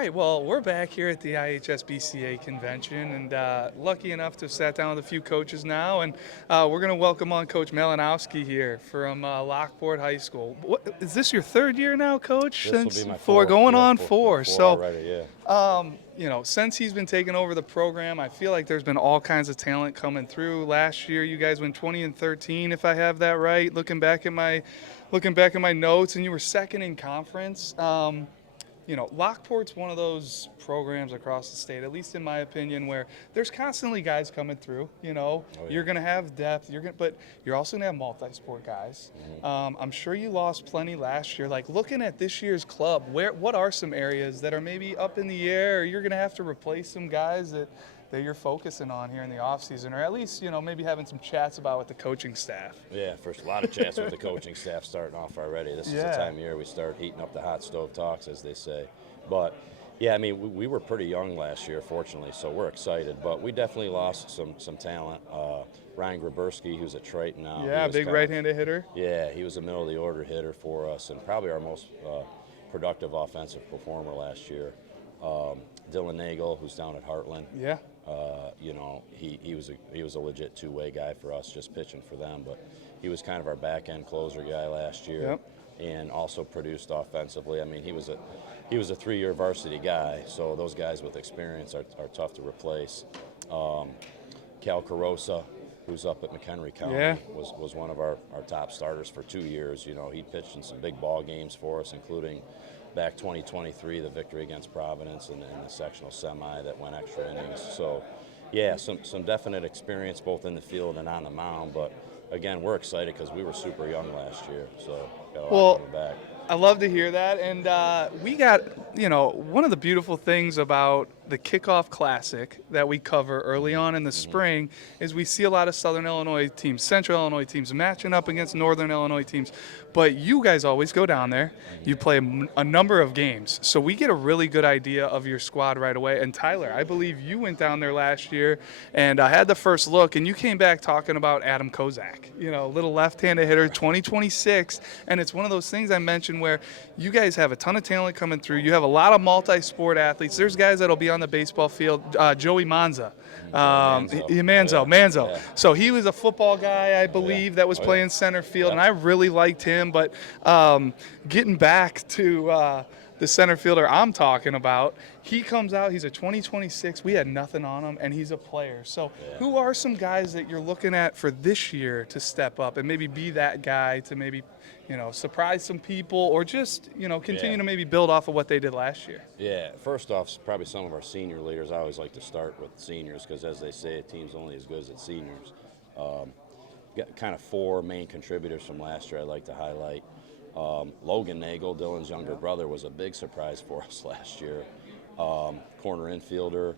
right, well, we're back here at the IHSBCA convention, and lucky enough to have sat down with a few coaches now, and we're going to welcome on Coach Malinowski here from Lockport High School. Is this your third year now, Coach? This will Since be my four, fourth. going Yeah, on four, four. four So, already, yeah. since he's been taking over the program, I feel like there's been all kinds of talent coming through. Last year, you guys went 20-13, if I have that right. Looking back at my notes, and you were second in conference. Lockport's one of those programs across the state, at least in my opinion, where there's constantly guys coming through. You're going to have depth, but you're also going to have multi-sport guys. I'm sure you lost plenty last year. Like, looking at this year's club, what are some areas that are maybe up in the air, or you're going to have to replace some guys that you're focusing on here in the offseason, or at least, maybe having some chats about with the coaching staff? Yeah, first, a lot of chats with the coaching staff starting off already. This is the time of year we start heating up the hot stove talks, as they say. But, yeah, I mean, we were pretty young last year, fortunately, so we're excited. But we definitely lost some talent. Ryan Graberski, who's at Triton now. Yeah, big right-handed hitter. Yeah, he was a middle-of-the-order hitter for us and probably our most productive offensive performer last year. Dylan Nagel, who's down at Heartland. Yeah. He was a legit two-way guy for us, just pitching for them. But he was kind of our back-end closer guy last year, and also produced offensively. I mean, he was a 3-year varsity guy, so those guys with experience are tough to replace. Cal Carosa, who's up at McHenry County, was one of our top starters for 2 years. He pitched in some big ball games for us, including back 2023, the victory against Providence in the sectional semi that went extra innings. So, yeah, some definite experience both in the field and on the mound. But, again, we're excited because we were super young last year. So, got a lot coming back. I love to hear that. And we got, one of the beautiful things about the Kickoff Classic that we cover early on in the spring is we see a lot of Southern Illinois teams, Central Illinois teams matching up against Northern Illinois teams. But you guys always go down there. You play a number of games. So we get a really good idea of your squad right away. And Tyler, I believe you went down there last year and had the first look, and you came back talking about Adam Kozak, little left-handed hitter, 2026. And it's one of those things I mentioned where you guys have a ton of talent coming through. You have a lot of multi-sport athletes. There's guys that'll be on the baseball field. Joey Manzo. Manzo. Yeah. So he was a football guy, I believe, that was playing center field, and I really liked him. But getting back to the center fielder I'm talking about, he comes out, he's a 2026. We had nothing on him, and he's a player. So who are some guys that you're looking at for this year to step up and maybe be that guy to maybe surprise some people, or just, continue to maybe build off of what they did last year? Yeah, first off, probably some of our senior leaders. I always like to start with seniors because, as they say, a team's only as good as its seniors. Got kind of 4 main contributors from last year I'd like to highlight. Logan Nagel, Dylan's younger brother, was a big surprise for us last year. Corner infielder,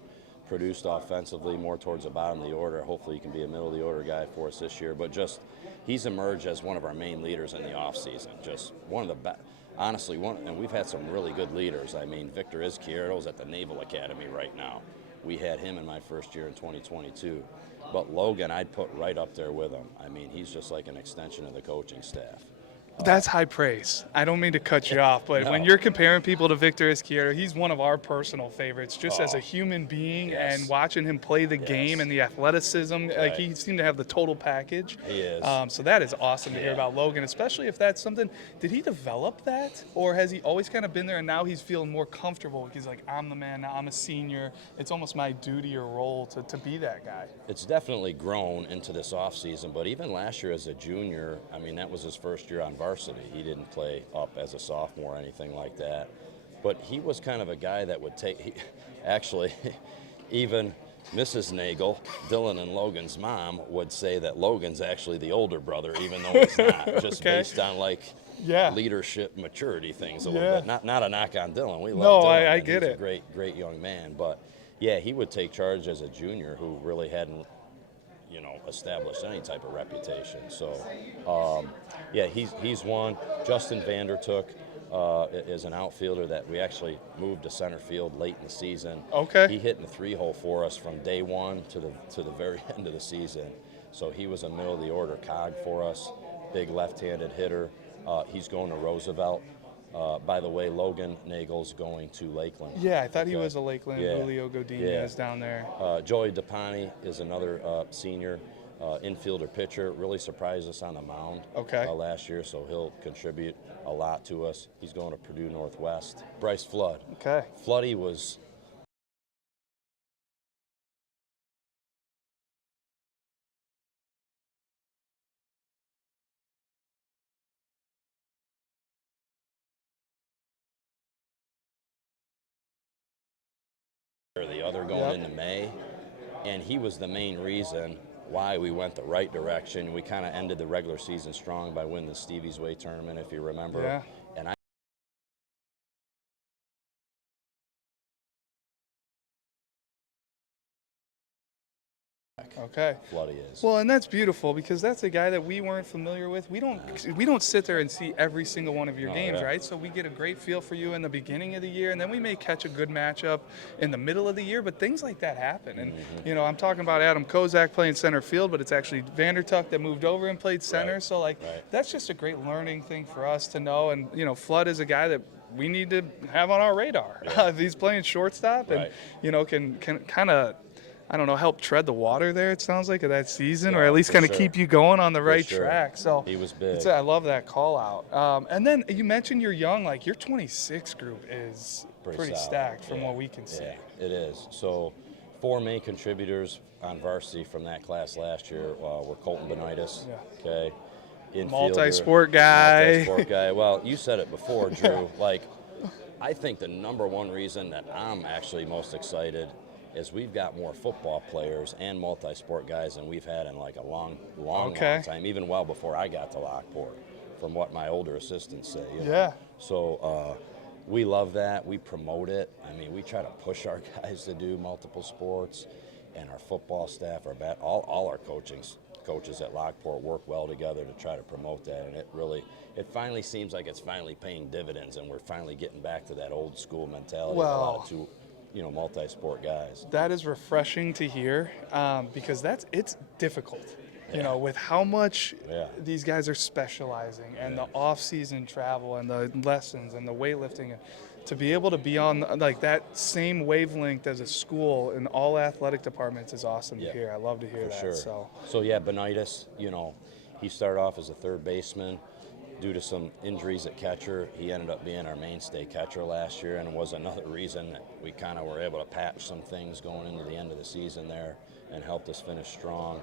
produced offensively more towards the bottom of the order. Hopefully he can be a middle of the order guy for us this year. But just he's emerged as one of our main leaders in the offseason. Just one of the best. Honestly, and we've had some really good leaders. I mean, Victor Izquierdo's at the Naval Academy right now. We had him in my first year in 2022. But Logan, I'd put right up there with him. I mean, he's just like an extension of the coaching staff. That's high praise. I don't mean to cut you off, but when you're comparing people to Victor Izquierdo, he's one of our personal favorites, just as a human being, and watching him play the game and the athleticism. Like, he seemed to have the total package. He is. So that is awesome to hear about Logan, especially if that's something. Did he develop that, or has he always kind of been there and now he's feeling more comfortable? He's like, I'm the man now, I'm a senior. It's almost my duty or role to be that guy. It's definitely grown into this offseason, but even last year as a junior, I mean, that was his first year on varsity. He didn't play up as a sophomore or anything like that. But he was kind of a guy that would actually, even Mrs. Nagel, Dylan and Logan's mom, would say that Logan's actually the older brother, even though he's not, just based on leadership, maturity things a little bit. Not a knock on Dylan. We love Dylan. I get it. He's a great young man. But, yeah, he would take charge as a junior who really hadn't established any type of reputation. So, he's one. Justin Vandertook is an outfielder that we actually moved to center field late in the season. Okay. He hit in the 3-hole for us from day one to the very end of the season. So he was a middle of the order cog for us, big left-handed hitter. He's going to Roosevelt. By the way, Logan Nagel's going to Lakeland. Yeah, I thought he was a Lakeland. Yeah. Julio Godinez down there. Joey DePani is another senior infielder pitcher. Really surprised us on the mound last year, so he'll contribute a lot to us. He's going to Purdue Northwest. Bryce Flood. Okay. Floody was or the other going into May, and he was the main reason why we went the right direction. We kind of ended the regular season strong by winning the Stevie's Way tournament, if you remember. Yeah. And Okay. Floody is. Well, and that's beautiful because that's a guy that we weren't familiar with. We don't sit there and see every single one of your games, right? So we get a great feel for you in the beginning of the year, and then we may catch a good matchup in the middle of the year. But things like that happen, and you know, I'm talking about Adam Kozak playing center field, but it's actually Vandertuck that moved over and played center. So like that's just a great learning thing for us to know. And you know, Flood is a guy that we need to have on our radar. He's playing shortstop, and you know, can kind of, I don't know, help tread the water there, it sounds like, of that season, or at least kind of keep you going on the right track. So he was big. I love that call out. And then you mentioned you're young, like your 26 group is pretty stacked from what we can see. Yeah, it is. So 4 main contributors on varsity from that class last year were Colton Benitis, infielder, multi-sport guy. Well, you said it before, Drew. Like, I think the number one reason that I'm actually most excited is we've got more football players and multi-sport guys than we've had in like a long time, even well before I got to Lockport, from what my older assistants say. You know? So we love that. We promote it. I mean, we try to push our guys to do multiple sports, and our football staff, all our coaches at Lockport work well together to try to promote that, and it finally seems like it's finally paying dividends, and we're finally getting back to that old school mentality of a lot of multi-sport guys. That is refreshing to hear because it's difficult, you know, with how much these guys are specializing and the off-season travel and the lessons and the weightlifting. To be able to be on like that same wavelength as a school in all athletic departments is awesome to hear. I love to hear that. Sure. So yeah, Benitis, you know, he started off as a third baseman. Due to some injuries at catcher, he ended up being our mainstay catcher last year, and was another reason that we kind of were able to patch some things going into the end of the season there and helped us finish strong.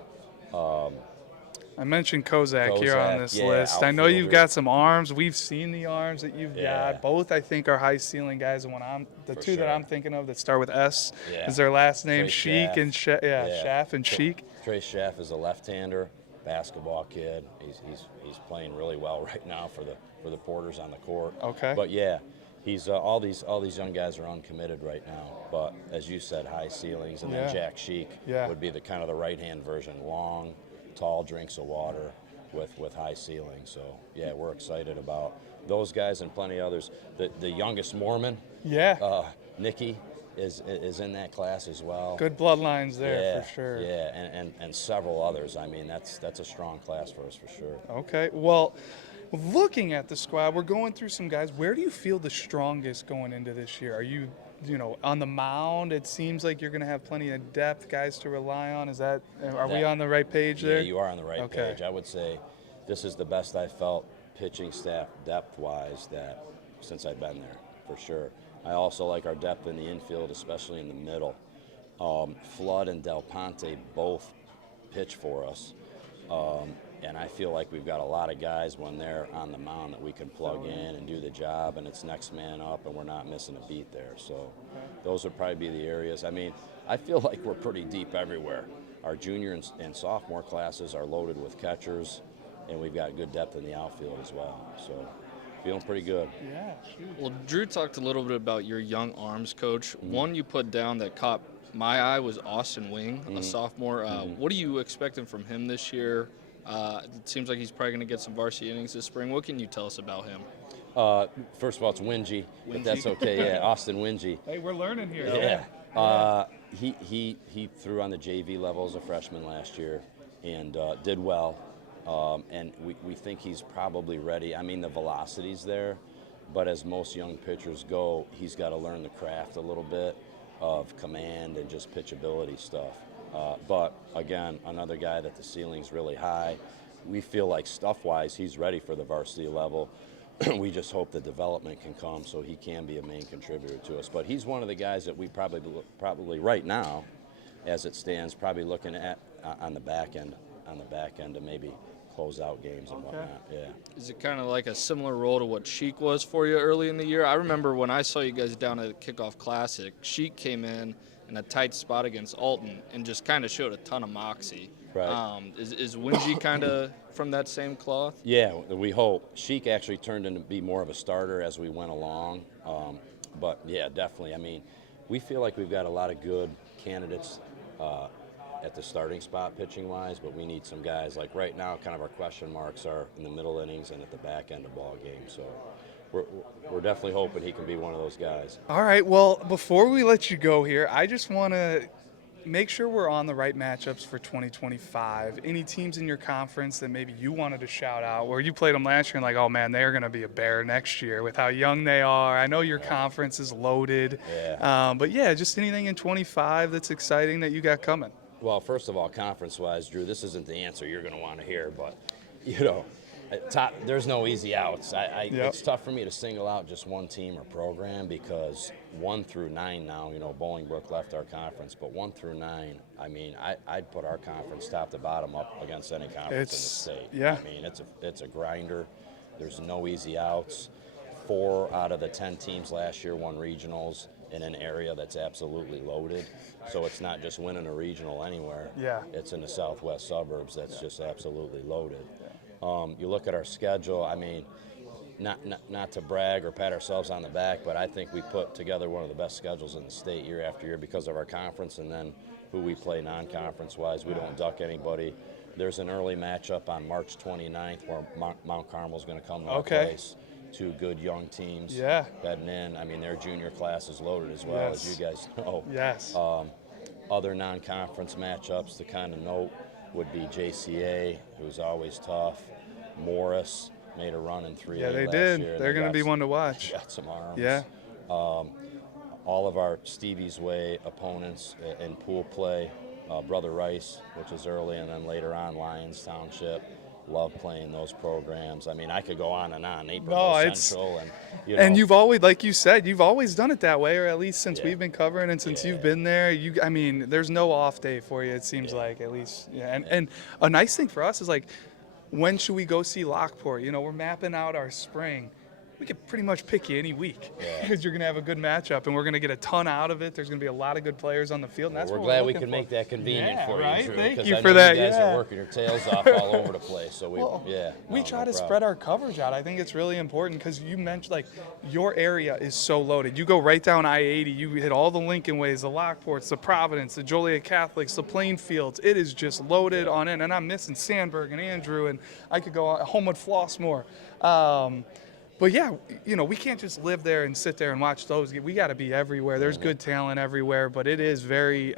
I mentioned Kozak here on this list. I know you've got some arms. We've seen the arms that you've got. Both, I think, are high ceiling guys. And the two that I'm thinking of that start with S is their last name, Sheik and Schaff and Sheik. Trace Schaff is a left-hander, basketball kid. He's playing really well right now for the Porters on the court. Okay. But yeah, he's all these young guys are uncommitted right now. But as you said, high ceilings. And then Jack Sheik would be the kind of the right-hand version, long, tall drinks of water with high ceilings. So yeah, we're excited about those guys and plenty of others. The youngest Mormon, Nikki, is in that class as well. Good bloodlines there for sure. Yeah, and several others. I mean, that's a strong class for us for sure. Okay, well, looking at the squad, we're going through some guys. Where do you feel the strongest going into this year? Are you on the mound? It seems like you're going to have plenty of depth, guys to rely on. Are we on the right page there? Yeah, you are on the right page. I would say this is the best I've felt pitching staff depth-wise since I've been there, for sure. I also like our depth in the infield, especially in the middle. Flood and Del Ponte both pitch for us. And I feel like we've got a lot of guys when they're on the mound that we can plug in and do the job, and it's next man up, and we're not missing a beat there. So those would probably be the areas. I mean, I feel like we're pretty deep everywhere. Our junior and sophomore classes are loaded with catchers, and we've got good depth in the outfield as well. So feeling pretty good. Yeah. Well, Drew talked a little bit about your young arms coach. One you put down that caught my eye was Austin Wing, a sophomore. What are you expecting from him this year? It seems like he's probably going to get some varsity innings this spring. What can you tell us about him? First of all, it's Wingy, but that's okay. Yeah, Austin Wingy. Hey, we're learning here. Yeah. He threw on the JV level as a freshman last year and did well. And we think he's probably ready. I mean, the velocity's there. but as most young pitchers go, he's got to learn the craft a little bit of command and just pitchability stuff. But again, another guy that the ceiling's really high. We feel like stuff-wise, he's ready for the varsity level. We just hope the development can come so he can be a main contributor to us. But he's one of the guys that we probably right now, as it stands, probably looking at on the back end to maybe close out games and whatnot. Yeah. Is it kind of like a similar role to what Sheik was for you early in the year? I remember when I saw you guys down at the Kickoff Classic, Sheik came in a tight spot against Alton and just kind of showed a ton of moxie. Right. Is Wingy kind of from that same cloth? Yeah, we hope. Sheik actually turned into be more of a starter as we went along. But yeah, definitely. I mean, we feel like we've got a lot of good candidates at the starting spot pitching-wise, but we need some guys. Like right now, kind of our question marks are in the middle innings and at the back end of ball games. So we're definitely hoping he can be one of those guys. All right, well, before we let you go here, I just want to make sure we're on the right matchups for 2025. Any teams in your conference that maybe you wanted to shout out, where you played them last year and like, oh man, they're going to be a bear next year with how young they are. I know your conference is loaded. Yeah. But yeah, just anything in 25 that's exciting that you got coming. Well, first of all, conference-wise, Drew, this isn't the answer you're going to want to hear, but, there's no easy outs. Yep. It's tough for me to single out just one team or program because 1 through 9 now, Bolingbrook left our conference, but 1 through 9, I mean, I'd put our conference top to bottom up against any conference in the state. Yeah. I mean, it's a grinder. There's no easy outs. 4 out of the 10 teams last year won regionals in an area that's absolutely loaded. So it's not just winning a regional anywhere. Yeah. It's in the southwest suburbs that's just absolutely loaded. You look at our schedule, I mean, not to brag or pat ourselves on the back, but I think we put together one of the best schedules in the state year after year because of our conference and then who we play non-conference-wise. We don't duck anybody. There's an early matchup on March 29th where Mount Carmel's going to come to our place. 2 good young teams heading in. I mean, their junior class is loaded as well, as you guys know. Yes. Other non-conference matchups to kind of note would be JCA, who's always tough. Morris made a run in 3A Yeah, they last did. year. They're going to be one to watch. Got some arms. Yeah. All of our Stevie's Way opponents in pool play, Brother Rice, which is early, and then later on Lyons Township. Love playing those programs. I mean, I could go on and on. Naperville Central, and you've always, like you said, you've always done it that way, or at least since we've been covering and since you've been there. I mean, there's no off day for you. It seems like at least. Yeah. And a nice thing for us is like, when should we go see Lockport? We're mapping out our spring. We could pretty much pick you any week because you're going to have a good matchup, and we're going to get a ton out of it. There's going to be a lot of good players on the field. And that's we're what glad we're we can make that convenient for you, Drew. Thank you I for know that. You guys are working your tails off all over the place. So we try to spread our coverage out. I think it's really important because you mentioned like your area is so loaded. You go right down I-80. You hit all the Lincoln Ways, the Lockports, the Providence, the Joliet Catholics, the Plainfields. It is just loaded on in. And I'm missing Sandburg and Andrew, and I could go Homewood Flossmoor. But yeah, we can't just live there and sit there and watch those. We got to be everywhere. There's good talent everywhere, but it is very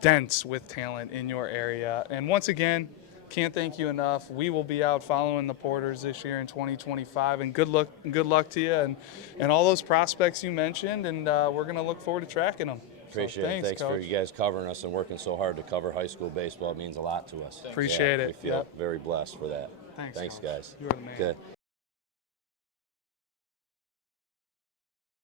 dense with talent in your area. And once again, can't thank you enough. We will be out following the Porters this year in 2025, and good luck to you and all those prospects you mentioned. And we're going to look forward to tracking them. Appreciate it. Thanks for you guys covering us and working so hard to cover high school baseball. It means a lot to us. Appreciate it. We feel very blessed for that. Thanks guys. You're the man. Good.